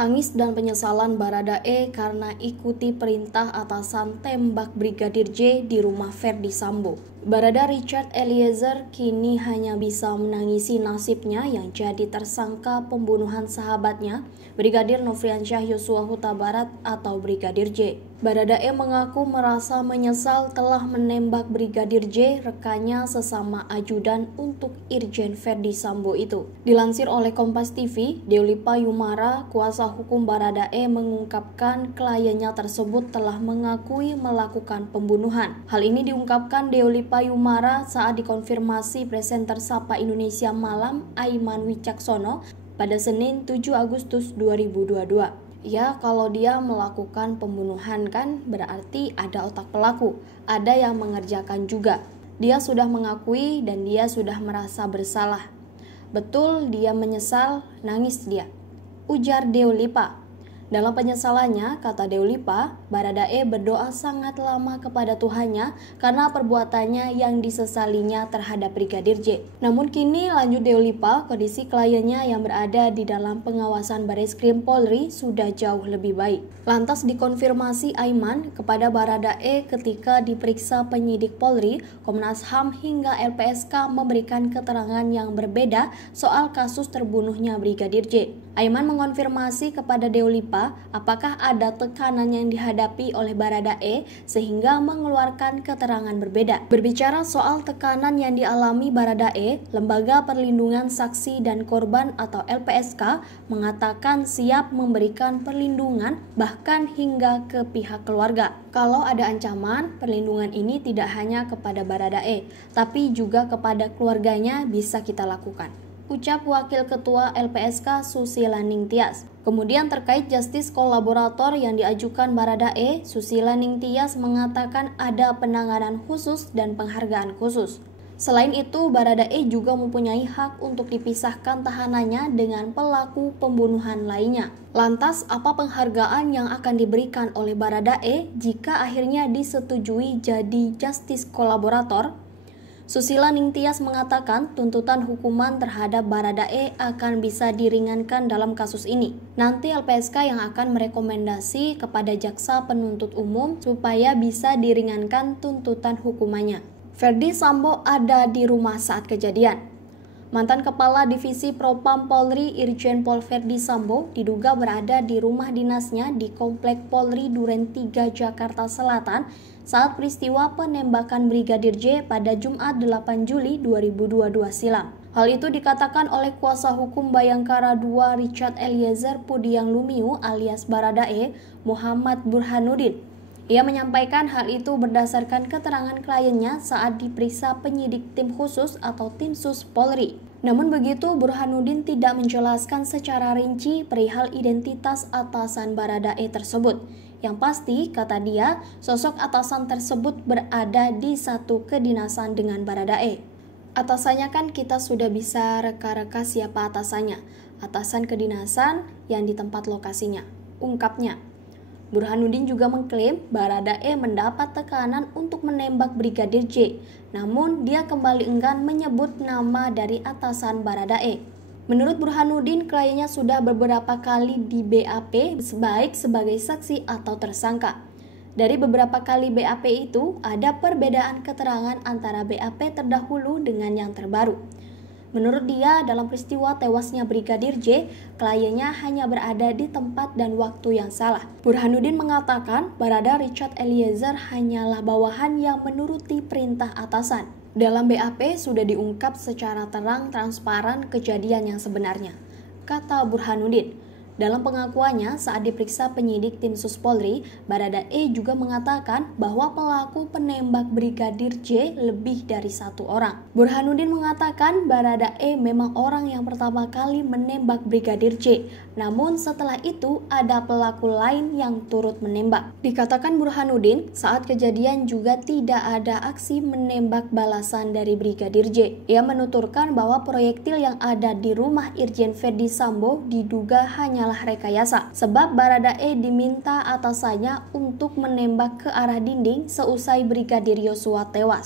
Tangis dan penyesalan Baradae karena ikuti perintah atasan tembak Brigadir J di rumah Ferdy Sambo. Barada Richard Eliezer kini hanya bisa menangisi nasibnya yang jadi tersangka pembunuhan sahabatnya, Brigadir Nofriansyah Yosua Huta Barat atau Brigadir J. Baradae mengaku merasa menyesal telah menembak Brigadir J, rekannya sesama ajudan untuk Irjen Ferdy Sambo itu. Dilansir oleh Kompas TV, Deoli Payumara, kuasa hukum Baradae mengungkapkan kliennya tersebut telah mengakui melakukan pembunuhan. Hal ini diungkapkan Deoli Payumara saat dikonfirmasi presenter Sapa Indonesia Malam Aiman Wicaksono pada Senin 7 Agustus 2022. Ya, kalau dia melakukan pembunuhan kan berarti ada otak pelaku, ada yang mengerjakan juga. Dia sudah mengakui dan dia sudah merasa bersalah. Betul dia menyesal, nangis dia, ujar Deolipa. Dalam penyesalannya, kata Deolipa, Baradae berdoa sangat lama kepada Tuhannya karena perbuatannya yang disesalinya terhadap Brigadir J. Namun kini, lanjut Deolipa, kondisi kliennya yang berada di dalam pengawasan Bareskrim Polri sudah jauh lebih baik. Lantas dikonfirmasi Aiman kepada Baradae ketika diperiksa penyidik Polri, Komnas HAM hingga LPSK memberikan keterangan yang berbeda soal kasus terbunuhnya Brigadir J. Aiman mengonfirmasi kepada Deolipa apakah ada tekanan yang dihadapi oleh Baradae sehingga mengeluarkan keterangan berbeda. Berbicara soal tekanan yang dialami Baradae, Lembaga Perlindungan Saksi dan Korban atau LPSK mengatakan siap memberikan perlindungan bahkan hingga ke pihak keluarga. Kalau ada ancaman, perlindungan ini tidak hanya kepada Baradae, tapi juga kepada keluarganya bisa kita lakukan, ucap Wakil Ketua LPSK Susila Ningtyas. Kemudian terkait justice kolaborator yang diajukan Baradae, Susila Ningtyas mengatakan ada penanganan khusus dan penghargaan khusus. Selain itu, Baradae juga mempunyai hak untuk dipisahkan tahanannya dengan pelaku pembunuhan lainnya. Lantas, apa penghargaan yang akan diberikan oleh Baradae jika akhirnya disetujui jadi justice kolaborator? Susila Ningtyas mengatakan tuntutan hukuman terhadap Baradae akan bisa diringankan dalam kasus ini. Nanti LPSK yang akan merekomendasi kepada jaksa penuntut umum supaya bisa diringankan tuntutan hukumannya. Ferdy Sambo ada di rumah saat kejadian. Mantan Kepala Divisi Propam Polri Irjen Pol Ferdy Sambo diduga berada di rumah dinasnya di Komplek Polri Duren 3 Jakarta Selatan saat peristiwa penembakan Brigadir J pada Jumat 8 Juli 2022 silam. Hal itu dikatakan oleh kuasa hukum Bayangkara II Richard Eliezer Pudiang Lumiu alias Baradae, Muhammad Burhanuddin. Ia menyampaikan hal itu berdasarkan keterangan kliennya saat diperiksa penyidik tim khusus atau tim sus Polri. Namun begitu, Burhanuddin tidak menjelaskan secara rinci perihal identitas atasan Baradae tersebut. Yang pasti, kata dia, sosok atasan tersebut berada di satu kedinasan dengan Baradae. Atasannya kan kita sudah bisa reka-reka siapa atasannya. Atasan kedinasan yang di tempat lokasinya, ungkapnya. Burhanuddin juga mengklaim Baradae mendapat tekanan untuk menembak Brigadir J, namun dia kembali enggan menyebut nama dari atasan Baradae. Menurut Burhanuddin, kliennya sudah beberapa kali di BAP baik sebagai saksi atau tersangka. Dari beberapa kali BAP itu, ada perbedaan keterangan antara BAP terdahulu dengan yang terbaru. Menurut dia, dalam peristiwa tewasnya Brigadir J, kliennya hanya berada di tempat dan waktu yang salah. Burhanuddin mengatakan Barada Richard Eliezer hanyalah bawahan yang menuruti perintah atasan. Dalam BAP sudah diungkap secara terang transparan kejadian yang sebenarnya, kata Burhanuddin. Dalam pengakuannya saat diperiksa penyidik tim sus Polri, Baradae juga mengatakan bahwa pelaku penembak Brigadir J lebih dari satu orang. Burhanuddin mengatakan Baradae memang orang yang pertama kali menembak Brigadir J, namun setelah itu ada pelaku lain yang turut menembak. Dikatakan Burhanuddin, saat kejadian juga tidak ada aksi menembak balasan dari Brigadir J. Ia menuturkan bahwa proyektil yang ada di rumah Irjen Ferdy Sambo diduga hanyalah rekayasa, sebab Baradae diminta atasannya untuk menembak ke arah dinding seusai Brigadir Yosua tewas.